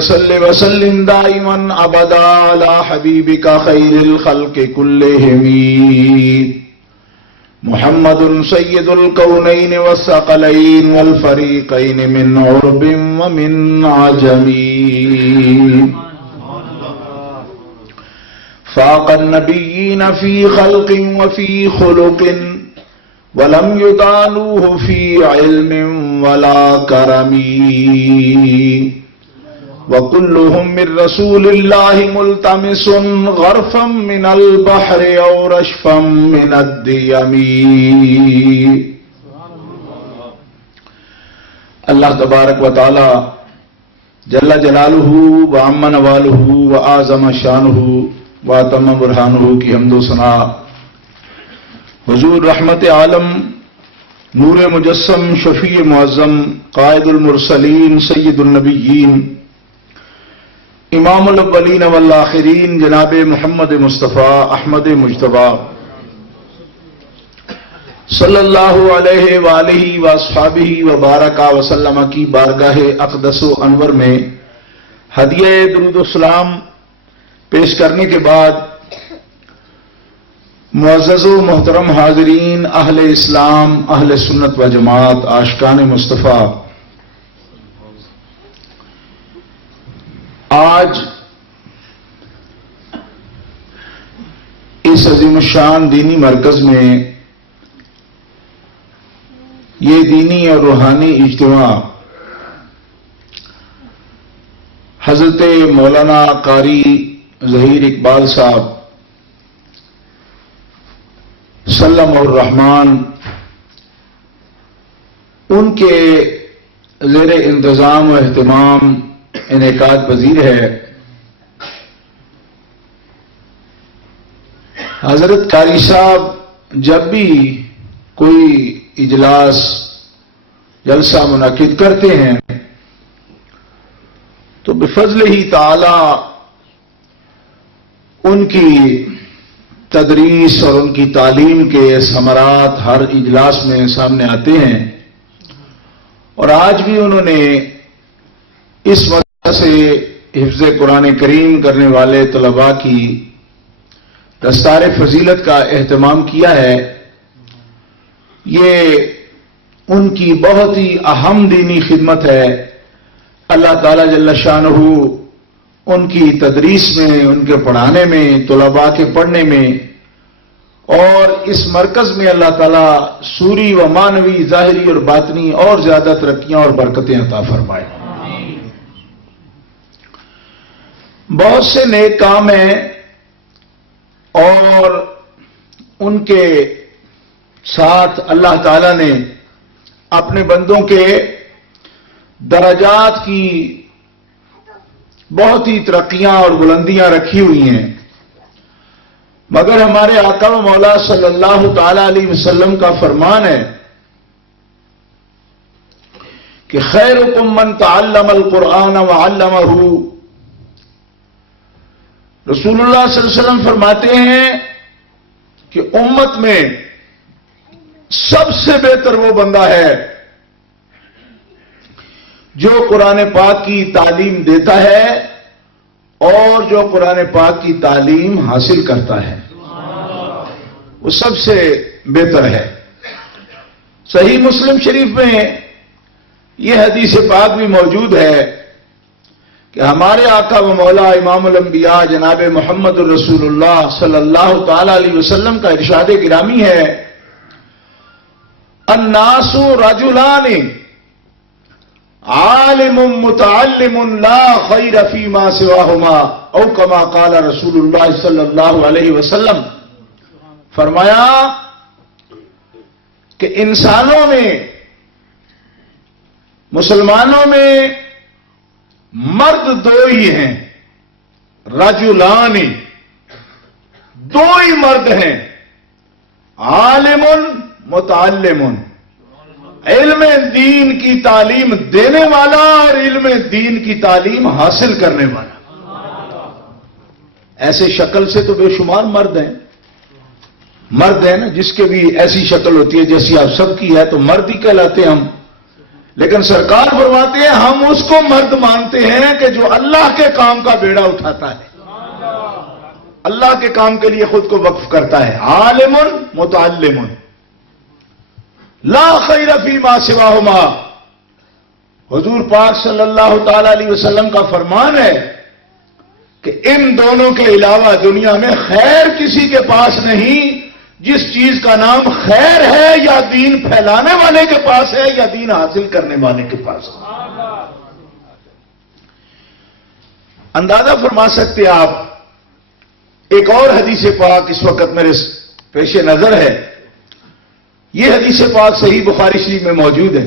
صل وسلم دائما ابدا على حبيبك خير الخلق كلهم محمد سيد الكونين والثقلين والفريقين من عرب ومن عجم فاق النبيين في خلق وفي خلق ولم يدانوه في علم ولا كرم وكلهم من رسول الله ملتمس غرفا من البحر أو رشفا من الديم. اللہ تبارک و تعالی جل جلالہ وعم نوالہ وآزم شانہ واتم برہانہ کی حمد و ثنا حضور رحمت عالم نور مجسم شفیع معظم قائد المرسلین سید النبیین امام الاولین والآخرین جناب محمد مصطفیٰ احمد مجتبیٰ صلی اللہ علیہ وآلہ واصحابہ وبارک وسلم کی بارگاہ اقدس و انور میں ہدیہ درود و سلام پیش کرنے کے بعد معزز و محترم حاضرین، اہل اسلام، اہل سنت و جماعت، عاشقان مصطفیٰ، آج اس عظیم الشان دینی مرکز میں یہ دینی اور روحانی اجتماع حضرت مولانا قاری ظہیر اقبال صاحب سلم الرحمن ان کے زیر انتظام و اہتمام انعقاد پذیر ہے. حضرت قاری صاحب جب بھی کوئی اجلاس جلسہ منعقد کرتے ہیں تو بفضل ہی تعالی ان کی تدریس اور ان کی تعلیم کے ثمرات ہر اجلاس میں سامنے آتے ہیں، اور آج بھی انہوں نے اس وجہ سے حفظ قرآن کریم کرنے والے طلباء کی دستار فضیلت کا اہتمام کیا ہے. یہ ان کی بہت ہی اہم دینی خدمت ہے. اللہ تعالی جل شانہ ان کی تدریس میں، ان کے پڑھانے میں، طلباء کے پڑھنے میں اور اس مرکز میں اللہ تعالیٰ سوری و معنوی، ظاہری اور باطنی اور زیادہ ترقیاں اور برکتیں عطا فرمائے. بہت سے نیک کام ہیں اور ان کے ساتھ اللہ تعالیٰ نے اپنے بندوں کے درجات کی بہت ہی ترقیاں اور بلندیاں رکھی ہوئی ہیں، مگر ہمارے آقا و مولا صلی اللہ تعالی علیہ وسلم کا فرمان ہے کہ خیرکم من تعلم القرآن وعلمہ. رسول اللہ صلی اللہ علیہ وسلم فرماتے ہیں کہ امت میں سب سے بہتر وہ بندہ ہے جو قرآن پاک کی تعلیم دیتا ہے اور جو قرآن پاک کی تعلیم حاصل کرتا ہے، وہ سب سے بہتر ہے. صحیح مسلم شریف میں یہ حدیث پاک بھی موجود ہے کہ ہمارے آقا و مولا امام الانبیاء جناب محمد الرسول اللہ صلی اللہ تعالی علیہ وسلم کا ارشاد گرامی ہے، الناس رجلان عالم متعلم لا خیر فیما سواہما او کما قال رسول اللہ صلی اللہ علیہ وسلم. فرمایا کہ انسانوں میں، مسلمانوں میں مرد دو ہی ہیں، رجلان، دو ہی مرد ہیں، عالم متعلم، علم دین کی تعلیم دینے والا اور علم دین کی تعلیم حاصل کرنے والا. ایسے شکل سے تو بے شمار مرد ہیں. مرد ہے نا، جس کے بھی ایسی شکل ہوتی ہے جیسی آپ سب کی ہے تو مرد ہی کہلاتے ہم. لیکن سرکار فرماتے ہیں ہم اس کو مرد مانتے ہیں کہ جو اللہ کے کام کا بیڑا اٹھاتا ہے، اللہ کے کام کے لیے خود کو وقف کرتا ہے. عالم متعلم لا خیر فیما سواہما. حضور پاک صلی اللہ تعالی علیہ وسلم کا فرمان ہے کہ ان دونوں کے علاوہ دنیا میں خیر کسی کے پاس نہیں. جس چیز کا نام خیر ہے یا دین پھیلانے والے کے پاس ہے یا دین حاصل کرنے والے کے پاس ہے. اندازہ فرما سکتے آپ. ایک اور حدیث پاک اس وقت میرے پیش نظر ہے. یہ حدیث پاک صحیح بخاری شریف میں موجود ہے.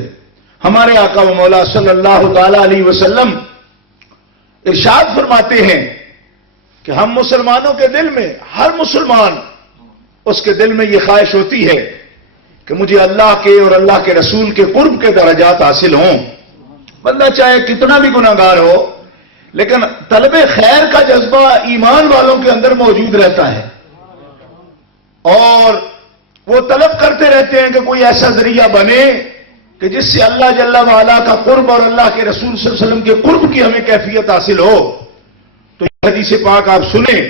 ہمارے آقا و مولا صلی اللہ تعالی علیہ وسلم ارشاد فرماتے ہیں کہ ہم مسلمانوں کے دل میں، ہر مسلمان اس کے دل میں یہ خواہش ہوتی ہے کہ مجھے اللہ کے اور اللہ کے رسول کے قرب کے درجات حاصل ہوں. بندہ چاہے کتنا بھی گناہگار ہو لیکن طلب خیر کا جذبہ ایمان والوں کے اندر موجود رہتا ہے اور وہ طلب کرتے رہتے ہیں کہ کوئی ایسا ذریعہ بنے کہ جس سے اللہ جل وعلا کا قرب اور اللہ کے رسول صلی اللہ علیہ وسلم کے قرب کی ہمیں کیفیت حاصل ہو. تو یہ حدیث پاک آپ سنیں.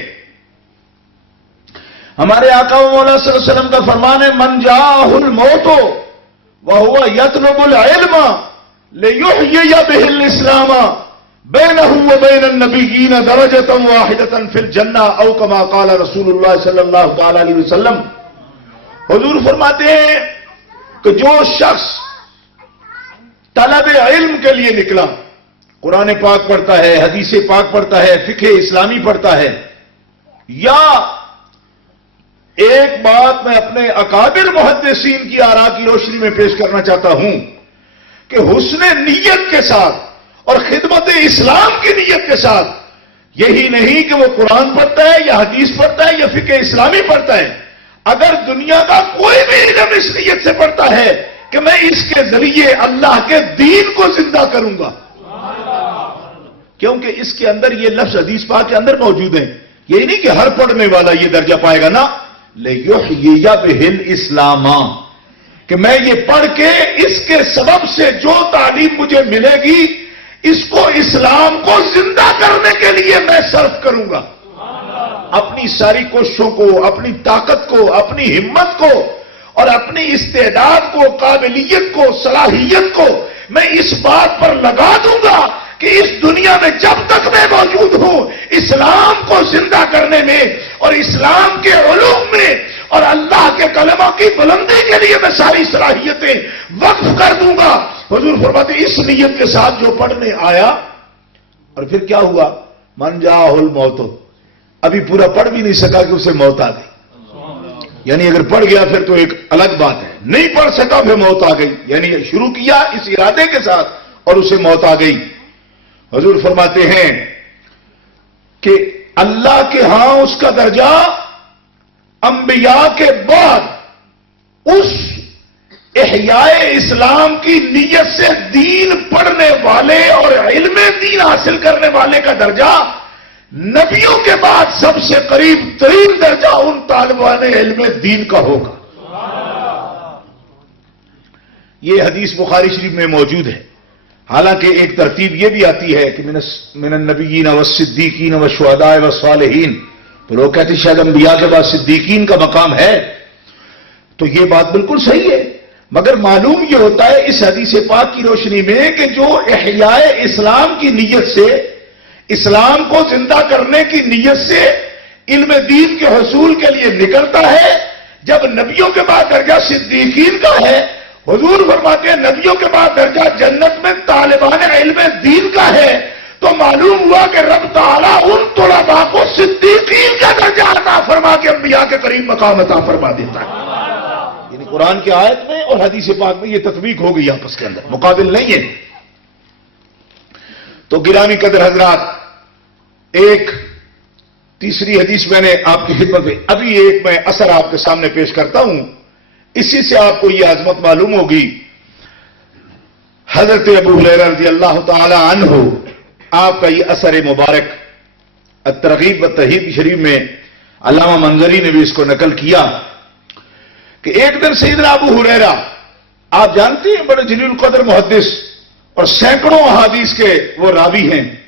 ہمارے آقا و مولا صلی اللہ علیہ وسلم کا فرمان ہے من جاءہ الموت وہو یطلب العلم لیحیی بہ الاسلام بینہ وبین النبیین درجۃ واحدۃ فی الجنہ او کما قال رسول اللہ صلی اللہ تعالی علیہ وسلم. حضور فرماتے ہیں کہ جو شخص طلب علم کے لیے نکلا، قرآن پاک پڑھتا ہے، حدیث پاک پڑھتا ہے، فقہ اسلامی پڑھتا ہے، یا ایک بات میں اپنے اکابر محدثین کی آراء کی روشنی میں پیش کرنا چاہتا ہوں کہ حسن نیت کے ساتھ اور خدمت اسلام کی نیت کے ساتھ، یہی نہیں کہ وہ قرآن پڑھتا ہے یا حدیث پڑھتا ہے یا فقہ اسلامی پڑھتا ہے، اگر دنیا کا کوئی بھی علم اس نیت سے پڑھتا ہے کہ میں اس کے ذریعے اللہ کے دین کو زندہ کروں گا، کیونکہ اس کے اندر یہ لفظ حدیث پاک کے اندر موجود ہیں. یہی نہیں کہ ہر پڑھنے والا یہ درجہ پائے گا، نا لیحیی بہ الاسلام، کہ میں یہ پڑھ کے اس کے سبب سے جو تعلیم مجھے ملے گی اس کو اسلام کو زندہ کرنے کے لیے میں صرف کروں گا. اپنی ساری کوششوں کو، اپنی طاقت کو، اپنی ہمت کو اور اپنی استعداد کو، قابلیت کو، صلاحیت کو میں اس بات پر لگا دوں گا کہ اس دنیا میں جب تک میں موجود ہوں اسلام کو زندہ کرنے میں اور اسلام کے علوم میں اور اللہ کے کلمہ کی بلندی کے لیے میں ساری صلاحیتیں وقف کر دوں گا. حضور فرماتے اس نیت کے ساتھ جو پڑھنے آیا اور پھر کیا ہوا، من جاءہ الموت، ابھی پورا پڑھ بھی نہیں سکا کہ اسے موت آ گئی. یعنی اگر پڑھ گیا پھر تو ایک الگ بات ہے، نہیں پڑھ سکا پھر موت آ گئی، یعنی شروع کیا اس ارادے کے ساتھ اور اسے موت آ گئی. حضور فرماتے ہیں کہ اللہ کے ہاں اس کا درجہ انبیاء کے بعد اس احیاء اسلام کی نیت سے دین پڑھنے والے اور علم دین حاصل کرنے والے کا درجہ نبیوں کے بعد سب سے قریب ترین درجہ ان طالبان علم دین کا ہوگا. یہ حدیث بخاری شریف میں موجود ہے. حالانکہ ایک ترتیب یہ بھی آتی ہے کہ من النبیین والصدیقین والشہداء والصالحین، تو لوگ کہتے ہیں شاید انبیاء کے بعد صدیقین کا مقام ہے، تو یہ بات بالکل صحیح ہے. مگر معلوم یہ ہوتا ہے اس حدیث پاک کی روشنی میں کہ جو احیاء اسلام کی نیت سے، اسلام کو زندہ کرنے کی نیت سے علم دین کے حصول کے لیے نکلتا ہے، جب نبیوں کے بعد درجہ صدیقین کا ہے، حضور فرماتے ہیں نبیوں کے بعد درجہ جنت میں طالبان علم دین کا ہے، تو معلوم ہوا کہ رب تعالیٰ ان طلباء کو صدیقین کا درجہ عطا فرما کے انبیاء کے قریب مقام عطا فرما دیتا ہے. یعنی قرآن کی آیت میں اور حدیث پاک میں یہ تطبیق ہو گئی آپس کے اندر، مقابل نہیں ہے. تو گرامی قدر حضرات، ایک تیسری حدیث میں نے آپ کی خدمت میں ابھی ایک میں اثر آپ کے سامنے پیش کرتا ہوں، اسی سے آپ کو یہ عظمت معلوم ہوگی. حضرت ابو ہریرہ رضی اللہ تعالی عنہ، آپ کا یہ اثر مبارک الترغیب والترہیب شریف میں علامہ منظری نے بھی اس کو نقل کیا کہ ایک دن سیدنا ابو ہریرہ، آپ جانتے ہیں بڑے جلیل القدر محدث، اور سینکڑوں احادیث کے وہ راوی ہیں.